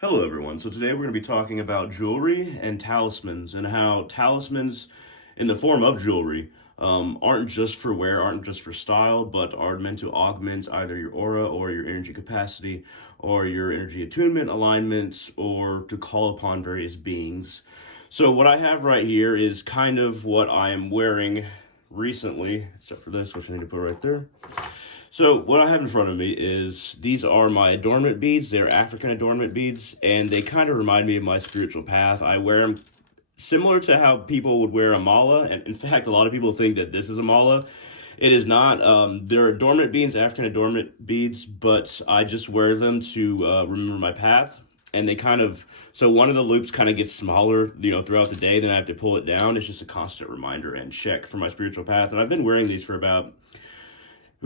Hello, everyone. So today we're going to be talking about jewelry and talismans, and how talismans, in the form of jewelry, aren't just for wear, aren't just for style, but are meant to augment either your aura or your energy capacity or your energy attunement alignments or to call upon various beings. So what I have right here is kind of what I am wearing recently, except for this, which I need to put right there. So what I have in front of me is these are my adornment beads. They're African adornment beads, and they kind of remind me of my spiritual path. I wear them similar to how people would wear a mala, and in fact, a lot of people think that this is a mala. It is not. They're adornment beads, African adornment beads, but I just wear them to remember my path. And they kind of, so one of the loops kind of gets smaller, throughout the day. Then I have to pull it down. It's just a constant reminder and check for my spiritual path. And I've been wearing these for about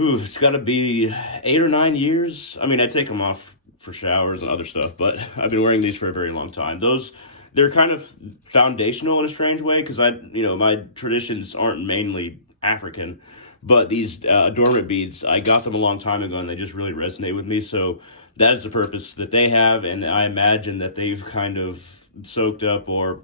it's got to be 8 or 9 years. I mean, I take them off for showers and other stuff, but I've been wearing these for a very long time. They're kind of foundational in a strange way because my traditions aren't mainly African, but these adornment beads, I got them a long time ago and they just really resonate with me. So that is the purpose that they have, and I imagine that they've kind of soaked up or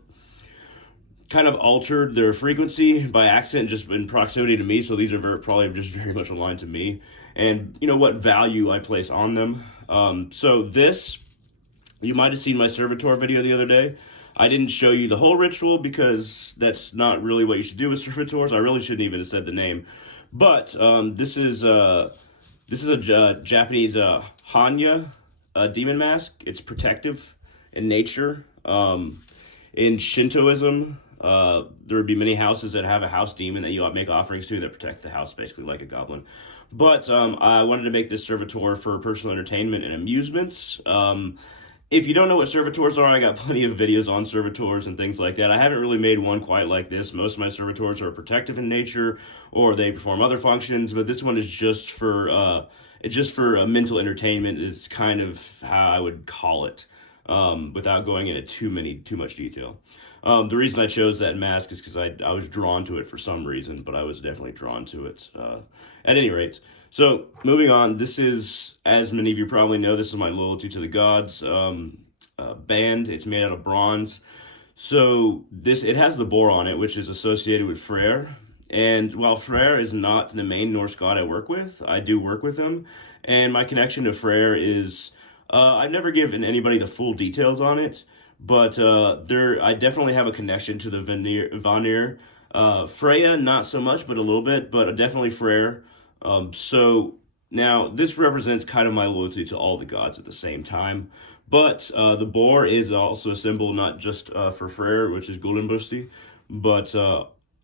kind of altered their frequency by accident just in proximity to me. So these are probably just very much aligned to me and what value I place on them. So this, you might have seen my servitor video the other day. I didn't show you the whole ritual because that's not really what you should do with servitors. I really shouldn't even have said the name. But this is a Japanese Hanya demon mask. It's protective in nature. In Shintoism, there would be many houses that have a house demon that you make offerings to that protect the house, basically like a goblin. But I wanted to make this servitor for personal entertainment and amusements. If you don't know what servitors are, I got plenty of videos on servitors and things like that. I haven't really made one quite like this. Most of my servitors are protective in nature, or they perform other functions. But this one is just for mental entertainment. Is kind of how I would call it, without going into too much detail. The reason I chose that mask is because I was drawn to it for some reason, but I was definitely drawn to it. At any rate, so moving on, this is, as many of you probably know, this is my Loyalty to the Gods band. It's made out of bronze. So it has the boar on it, which is associated with Freyr. And while Freyr is not the main Norse god I work with, I do work with him. And my connection to Freyr is, I've never given anybody the full details on it, but I definitely have a connection to the Vanir. Freya, not so much, but a little bit, but definitely Freyr. So now this represents kind of my loyalty to all the gods at the same time. But the boar is also a symbol not just for Freyr, which is Gullinbusti, but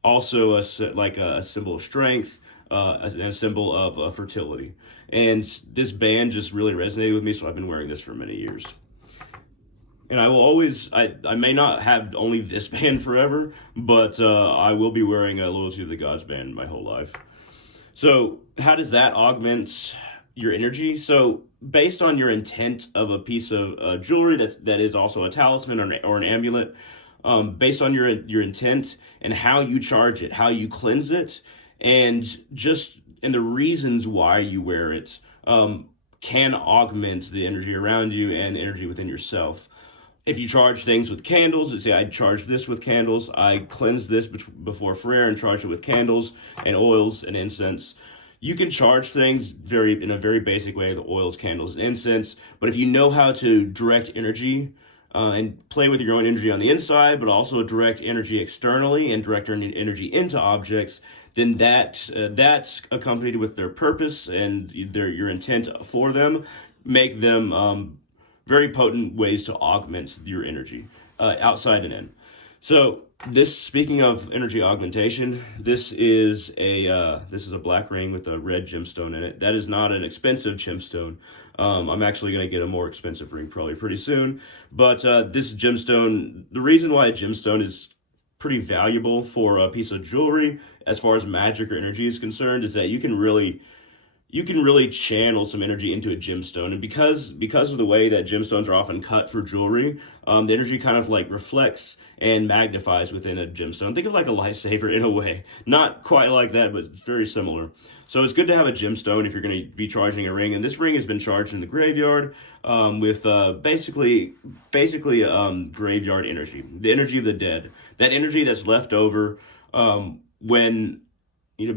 also like a symbol of strength, and a symbol of fertility. And this band just really resonated with me, so I've been wearing this for many years. And I will always, I may not have only this band forever, but I will be wearing a Loyalty to the Gods band my whole life. So how does that augment your energy? So based on your intent of a piece of jewelry that is also a talisman or an amulet, based on your intent and how you charge it, how you cleanse it, and the reasons why you wear it, can augment the energy around you and the energy within yourself. If you charge things with candles, let's say I charge this with candles, I cleanse this before Freyr and charge it with candles and oils and incense. You can charge things in a very basic way, the oils, candles, and incense. But if you know how to direct energy and play with your own energy on the inside, but also direct energy externally and direct energy into objects, then that's accompanied with their purpose and your intent for them, make them very potent ways to augment your energy, outside and in. So speaking of energy augmentation, this is a black ring with a red gemstone in it. That is not an expensive gemstone. I'm actually going to get a more expensive ring probably pretty soon. But this gemstone, the reason why a gemstone is pretty valuable for a piece of jewelry as far as magic or energy is concerned is that you can really you can really channel some energy into a gemstone. And because of the way that gemstones are often cut for jewelry, the energy kind of like reflects and magnifies within a gemstone. Think of like a lightsaber in a way. Not quite like that, but it's very similar. So it's good to have a gemstone if you're going to be charging a ring. And this ring has been charged in the graveyard with basically graveyard energy, the energy of the dead, that energy that's left over when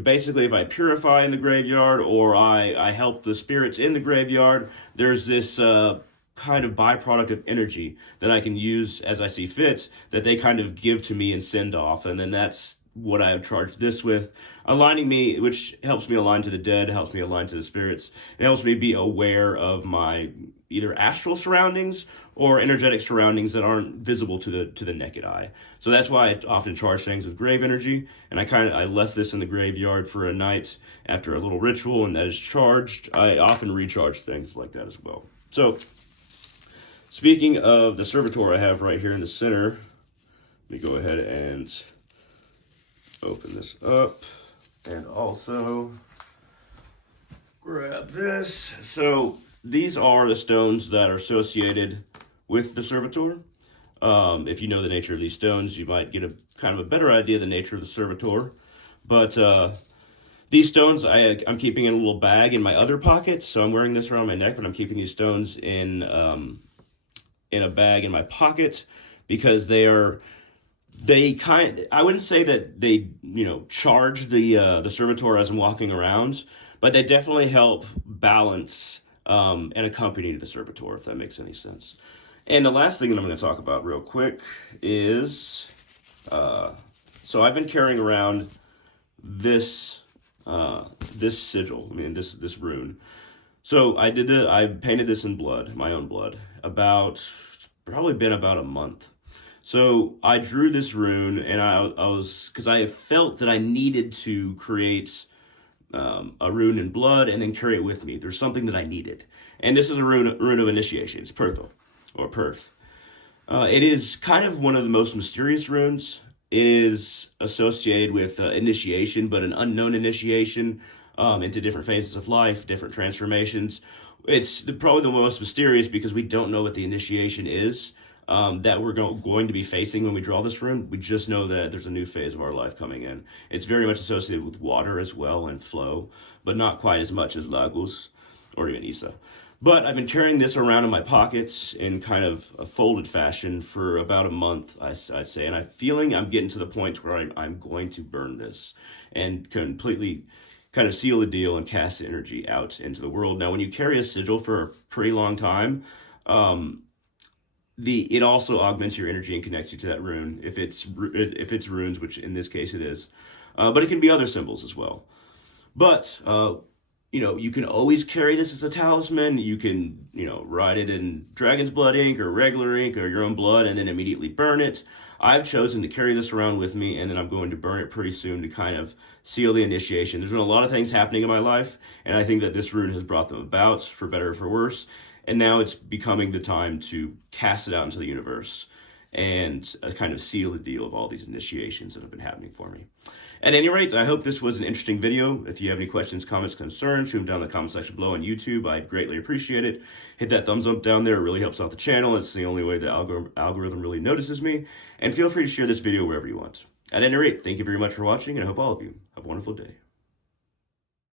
basically if I purify in the graveyard or I help the spirits in the graveyard, there's this kind of byproduct of energy that I can use as I see fit that they kind of give to me and send off. And then that's what I have charged this with, aligning me, which helps me align to the dead, helps me align to the spirits. It helps me be aware of my either astral surroundings or energetic surroundings that aren't visible to the naked eye. So that's why I often charge things with grave energy. And I left this in the graveyard for a night after a little ritual, and that is charged. I often recharge things like that as well. So speaking of the servitor I have right here in the center, let me go ahead and open this up and also grab this. So these are the stones that are associated with the servitor. If you know the nature of these stones, you might get a kind of a better idea of the nature of the servitor. But these stones, I'm keeping in a little bag in my other pocket. So I'm wearing this around my neck, but I'm keeping these stones in a bag in my pocket because I wouldn't say that they, charge the servitor as I'm walking around, but they definitely help balance and accompany the servitor, if that makes any sense. And the last thing that I'm going to talk about real quick is, so I've been carrying around this sigil, this rune. So I painted this in blood, my own blood, probably been about a month. So I drew this rune, and because I have felt that I needed to create a rune in blood and then carry it with me. There's something that I needed. And this is a rune of initiation. It's Perthel, or Perth. It is kind of one of the most mysterious runes. It is associated with initiation, but an unknown initiation into different phases of life, different transformations. It's probably the most mysterious because we don't know what the initiation is that we're going to be facing when we draw this rune. We just know that there's a new phase of our life coming in. It's very much associated with water as well and flow, but not quite as much as Lagos or even Isa. But I've been carrying this around in my pockets in kind of a folded fashion for about a month, I'd say. And I'm feeling I'm getting to the point where I'm going to burn this and completely kind of seal the deal and cast the energy out into the world. Now, when you carry a sigil for a pretty long time, it also augments your energy and connects you to that rune if it's runes, which in this case it is. But it can be other symbols as well. But you can always carry this as a talisman. You can write it in dragon's blood ink or regular ink or your own blood and then immediately burn it. I've chosen to carry this around with me, and then I'm going to burn it pretty soon to kind of seal the initiation. There's been a lot of things happening in my life, and I think that this rune has brought them about, for better or for worse. And now it's becoming the time to cast it out into the universe and kind of seal the deal of all these initiations that have been happening for me. At any rate, I hope this was an interesting video. If you have any questions, comments, concerns, shoot them down in the comment section below on YouTube. I'd greatly appreciate it. Hit that thumbs up down there. It really helps out the channel. It's the only way the algorithm really notices me. And feel free to share this video wherever you want. At any rate, thank you very much for watching, and I hope all of you have a wonderful day.